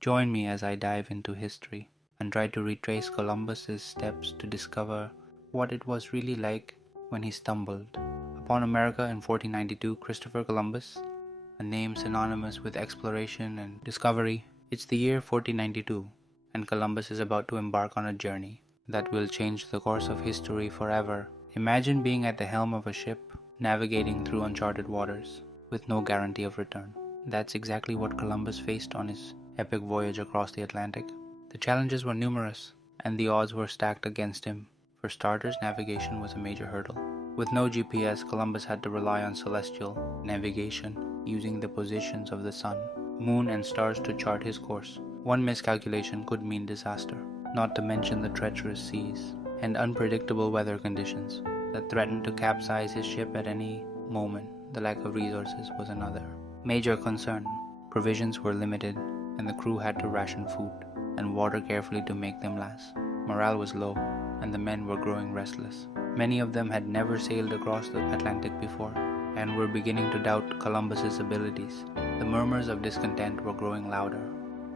Join me as I dive into history and try to retrace Columbus's steps to discover what it was really like when he stumbled upon America in 1492. Christopher Columbus, a name synonymous with exploration and discovery. It's the year 1492, and Columbus is about to embark on a journey that will change the course of history forever. Imagine being at the helm of a ship, navigating through uncharted waters, with no guarantee of return. That's exactly what Columbus faced on his epic voyage across the Atlantic. The challenges were numerous, and the odds were stacked against him. For starters, navigation was a major hurdle. With no GPS, Columbus had to rely on celestial navigation, using the positions of the sun, moon, and stars to chart his course. One miscalculation could mean disaster, not to mention the treacherous seas and unpredictable weather conditions that threatened to capsize his ship at any moment. The lack of resources was another major concern. Provisions were limited, and the crew had to ration food and water carefully to make them last. Morale was low, and the men were growing restless. Many of them had never sailed across the Atlantic before, and were beginning to doubt Columbus's abilities. The murmurs of discontent were growing louder,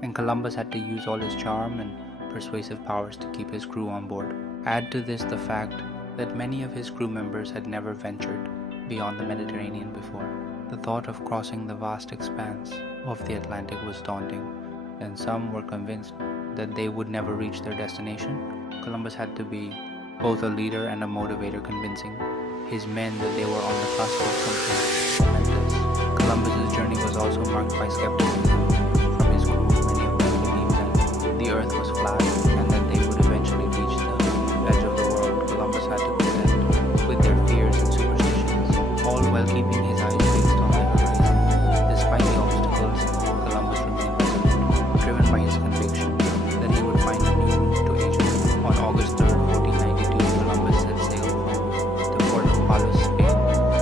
and Columbus had to use all his charm and persuasive powers to keep his crew on board. Add to this the fact that many of his crew members had never ventured beyond the Mediterranean before. The thought of crossing the vast expanse of the Atlantic was daunting, and some were convinced that they would never reach their destination. Columbus had to be both a leader and a motivator, convincing his men that they were on the cusp of something momentous. Columbus's journey was also marked by skepticism from his crew. Many of them believed that the earth was flat and that they would eventually reach the edge of the world. Columbus had to contend with their fears and superstitions, all while keeping his eyes fixed on the horizon. Despite the obstacles, Columbus remained resolute, driven by his conviction that he would find a new route to Asia. On August 3rd, 1492, Columbus set sail from the port of Palos, Spain,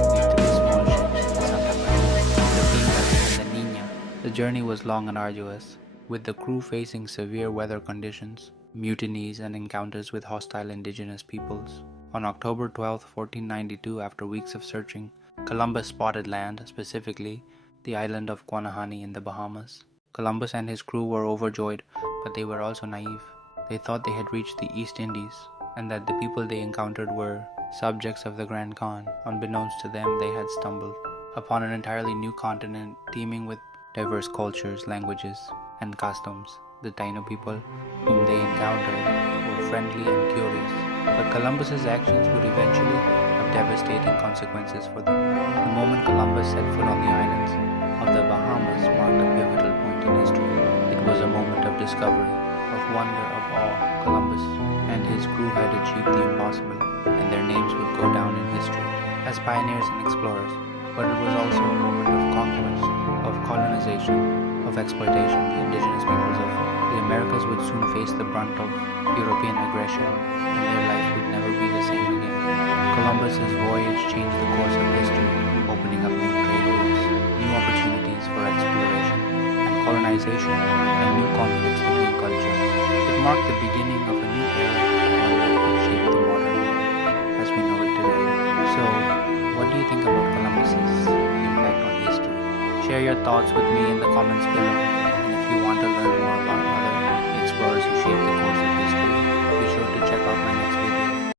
with three small ships, the Santa Maria, the Pinta, and the Nina. The journey was long and arduous, with the crew facing severe weather conditions, mutinies, and encounters with hostile indigenous peoples. On October 12, 1492, after weeks of searching, Columbus spotted land, specifically the island of Guanahani in the Bahamas. Columbus and his crew were overjoyed, but they were also naive. They thought they had reached the East Indies, and that the people they encountered were subjects of the Grand Khan. Unbeknownst to them, they had stumbled upon an entirely new continent teeming with diverse cultures, languages, and customs. The Taino people whom they encountered were friendly and curious, but Columbus's actions would eventually have devastating consequences for them. The moment Columbus set foot on the islands of the Bahamas marked a pivotal point in history. It was a moment of discovery, of wonder, of awe. Columbus and his crew had achieved the impossible, and their names would go down in history as pioneers and explorers. But it was also a moment of conquest, of colonization, of exploitation. The indigenous peoples of the Americas would soon face the brunt of European aggression, and their life would never be the same again. Columbus's voyage changed the course of history, opening up new trade routes, new opportunities for exploration and colonization, and new conflicts between cultures. It marked the beginning of a new era, one that would shape the modern world as we know it today. So, what do you think about Columbus's impact on history? Share your thoughts with me in the comments below, and if you want to learn more about